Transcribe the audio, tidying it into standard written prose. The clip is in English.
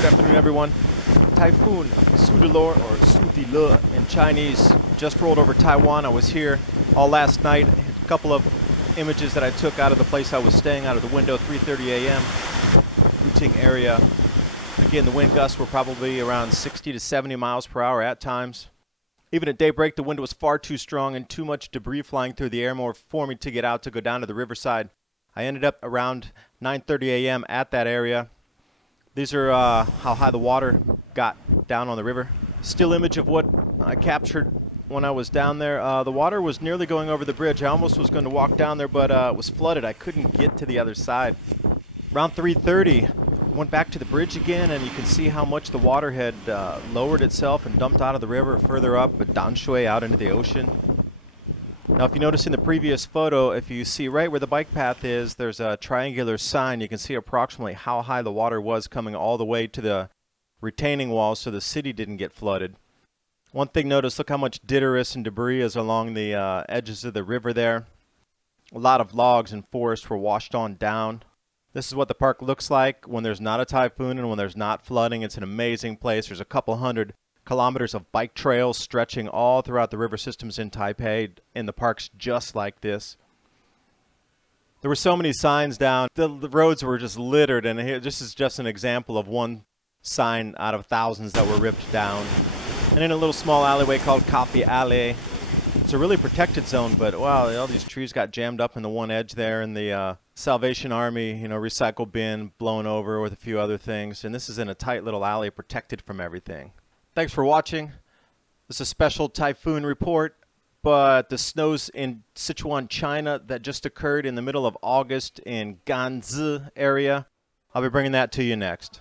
Good afternoon, everyone. Typhoon Soudelor, or Soudelor in Chinese, just rolled over Taiwan. I was here all last night. A couple of images that I took out of the place I was staying out of the window, 3:30 a.m. Routing area. Again, the wind gusts were probably around 60 to 70 miles per hour at times. Even at daybreak, the wind was far too strong and too much debris flying through the air for me to get out to go down to the riverside. I ended up around 9:30 a.m. at that area. These are how high the water got down on the river. Still image of what I captured when I was down there. The water was nearly going over the bridge. I almost was going to walk down there, but it was flooded. I couldn't get to the other side. Around 3:30, went back to the bridge again, and you can see how much the water had lowered itself and dumped out of the river further up at Danshui out into the ocean. Now, if you notice in the previous photo, if you see right where the bike path is, there's a triangular sign. You can see approximately how high the water was coming all the way to the retaining wall so the city didn't get flooded. One thing, notice, look how much ditterus and debris is along the edges of the river there. A lot of logs and forest were washed on down. This is what the park looks like when there's not a typhoon and when there's not flooding. It's an amazing place. There's a couple hundred kilometers of bike trails stretching all throughout the river systems in Taipei, in the parks just like this. There were so many signs down. The roads were just littered, and here, this is just an example of one sign out of thousands that were ripped down. And in a little small alleyway called Coffee Alley, it's a really protected zone, but wow, all these trees got jammed up in the one edge there, and the Salvation Army, recycle bin blown over with a few other things. And this is in a tight little alley protected from everything. Thanks for watching. This is a special typhoon report, but the snows in Sichuan, China that just occurred in the middle of August in Ganzi area, I'll be bringing that to you next.